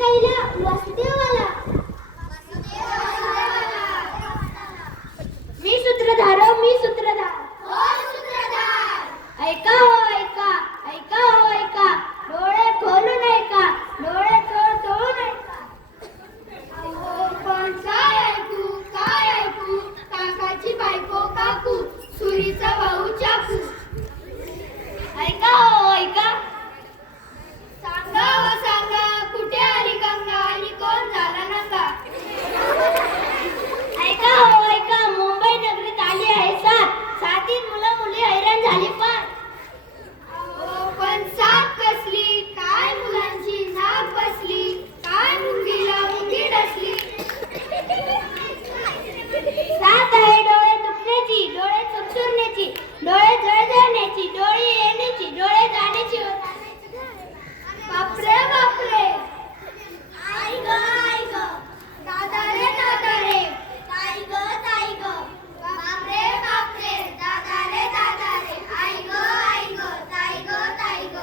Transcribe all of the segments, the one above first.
गायला वासुदेवाला. मी सूत्रधार मी सूत्रधार. ऐका हो ऐका ऐका हो ऐका, डोळे खोलून ऐका, डोळे चोळून ऐका. अहो पण काय ऐकू, काकाची बायको काकू, सुरीचा भाऊ चाकू. ऐका हो ऐका, सांगा हो सांगा, कुठे आली गंगा आणि कोण झाला नंगा. ऐका हो ऐका, मुंबई नगरीत आली आहे साथीत मुलं मुली हैराण झाली पण. पण साथ कसली, काय मुलांची नाक बसली, काय मुंगीला मुंगी डसली. साथ आहे डोळे दुखण्याची, डोळे चुरचुरण्याची, डोळे जळजळण्याची, डोळे येण्याची, डोळे जाण्याची. बापरे बापरे, आई ग दादा रे, ताई ग बापरे बापरे, दादा रे, आई ग ताई ग.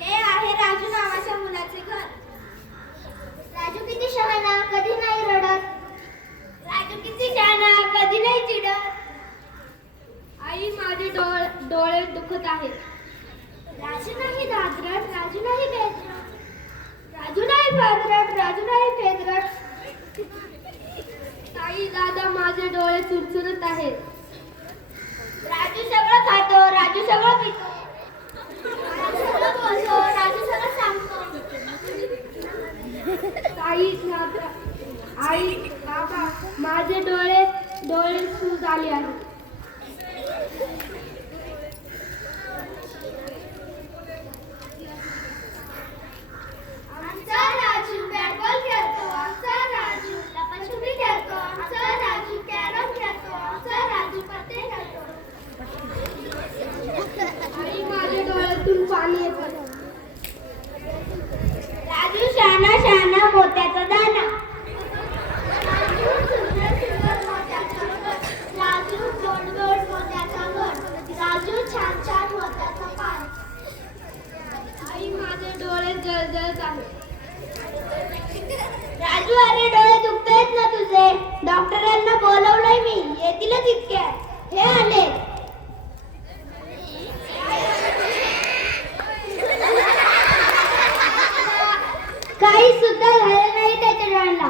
हे आहे राजू नावाच्या मुलाचे घर. राजू किती शहाणा, कधी नाही रडत. राजू किती शहाणा, कधी नाही चिडत. आई माझे डोळे दुखत आहेत. राजू नाही दादरट, राजू नाही बेदरट, राजू नाही भादरट, राजू नाही फेदरट. ताई दादा माझे डोळे चुरचुरत आहेत. राजू सगळं खातो, राजू सगळं पितो, राजू सगळं बोलतो, राजू सगळं सांगतो. ताई दादा आई बाबा माझे डोळे सूज झाले आहेत. आमचा राजू बॅट बॉल खेळतो, आमचा राजू लपाछुपी खेळतो, आमचा राजू कॅरम खेळतो, आमचा राजू पत्ते खेळतो. आई माझ्या डोळ्यातून पाणी येतं. राजू शहाणा मोत्याचा दाना. राजू सुंदर मोत्याचा घर, राजू गोड मोत्याचा घर, राजू छान मोत्याचा पान. आई माझे डोळे जळजळत आहेत. राजू अरे डोळे दुखतायत ना तुझे, डॉक्टरांना बोलवलंय मी, येतीलच इतक्यात. हे आले. काही सुद्धा झालं नाही त्याच्या डोळ्यांना.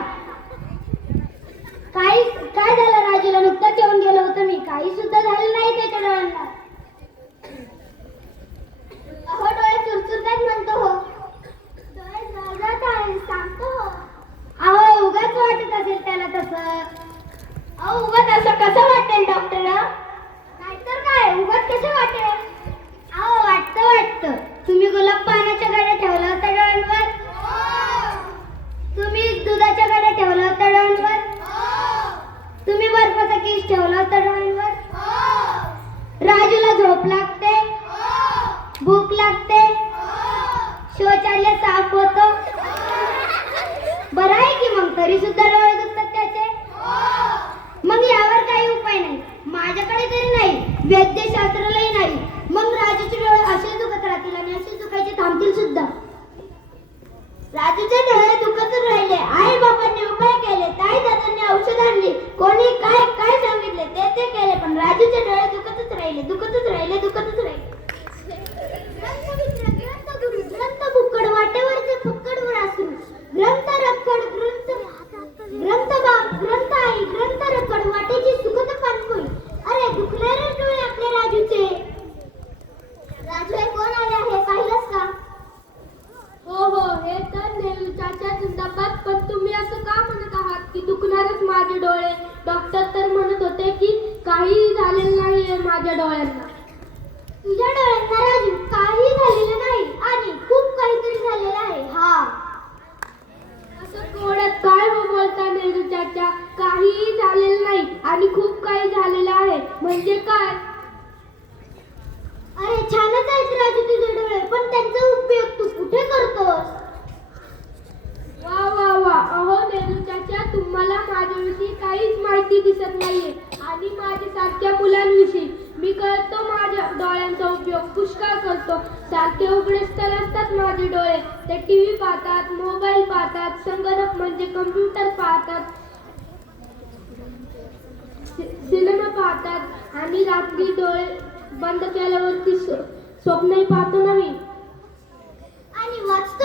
काय झालं राजूला, नुकताच येऊन गेलो होतो मी. काही सुद्धा झालं नाही त्याच्या डोळ्यांना. अहो डोळे चुरचुरतात म्हणतो हो, डोळे जळजळत आहे सांगतो हो. अहो उगाच वाटत असेल त्याला तसं. अहो उगाच असं कसं वाटेल डॉक्टर, नाहीतर काय उगाच कसं वाटेल. अहो वाटतं तुम्ही गुलाब पानाच्या गाड्या ठेवला होता डोळ्यांवर, तुम्ही दुधाच्या गाड्या ठेवला होता डोळ्यांवर, तुम्ही बर्फाचा केस ठेवला होता डोळ्यांवर. राजूला झोप लागते, भूक लागते, शौचालय साफ होतो. बरं आहे की मग, तरी सुद्धा डोळे दुखतात त्याचे. मग यावर काही उपाय नाही माझ्याकडे तरी नाही, वैद्यशास्त्रालाही नाही. मग राजूचे डोळे असे दुखत राहतील आणि असे दुखायचे थांबतील सुद्धा. राजूचे डोळे दुखतच राहिले. आई बाबांनी उपाय केले, ताई दादांनी औषध आणली, कोणी काय काय सांगितले ते केले, पण राजूचे डोळे दुखतच राहिले. ग्रंथ बुक्कड वाटेवरचे फुक्कड वासरू, ग्रंथ रक्कड ग्रंथ आई ग्रंथ रक्कड वाटेची सुखद पानकोई. अरे दुखले रे डोळे आपले राजूचे. राजू हे कोण आले आहे पाहिलंस का? हो हे तर नेहरू चाचा जिंदाबाद. पण तुम्ही असं का म्हणत आहात की दुखणारच माझे डोळे? डॉक्टर तर म्हणत होते की काही झालेलं नाहीये माझ्या डोळ्यांना. तुझ्या डोळ्यांना राजू काही झालेलं नाही आणि खूप काहीतरी झालेलं आहे. हा असं कोड्यात काय बोलता नेहरू चाचा? काहीही झालेलं नाही आणि खूप काही झालेलं आहे म्हणजे काय? अरे छानच आहेत राजू तुझे डोळे, पण त्यांचा उपयोग तू कुठे करतोस? वा वा वा, अहो नेहरू चाचा तुम्हाला माझ्याविषयी काहीच माहिती दिसत नाहीये आणि माझ्यासारख्या मुलांविषयी. मी कळतो माझ्या डोळ्यांचा उपयोग पुष्कळ करतो. सारखे उघडेच तर असतात माझे डोळे. ते टीव्ही पाहतात, मोबाईल पाहतात, संगणक म्हणजे कम्प्युटर पाहतात, सिनेमा पाहतात आणि रात्री डोळे बंद केल्यावरती स्वप्नही पाहतो नवीन. आणि वाचतो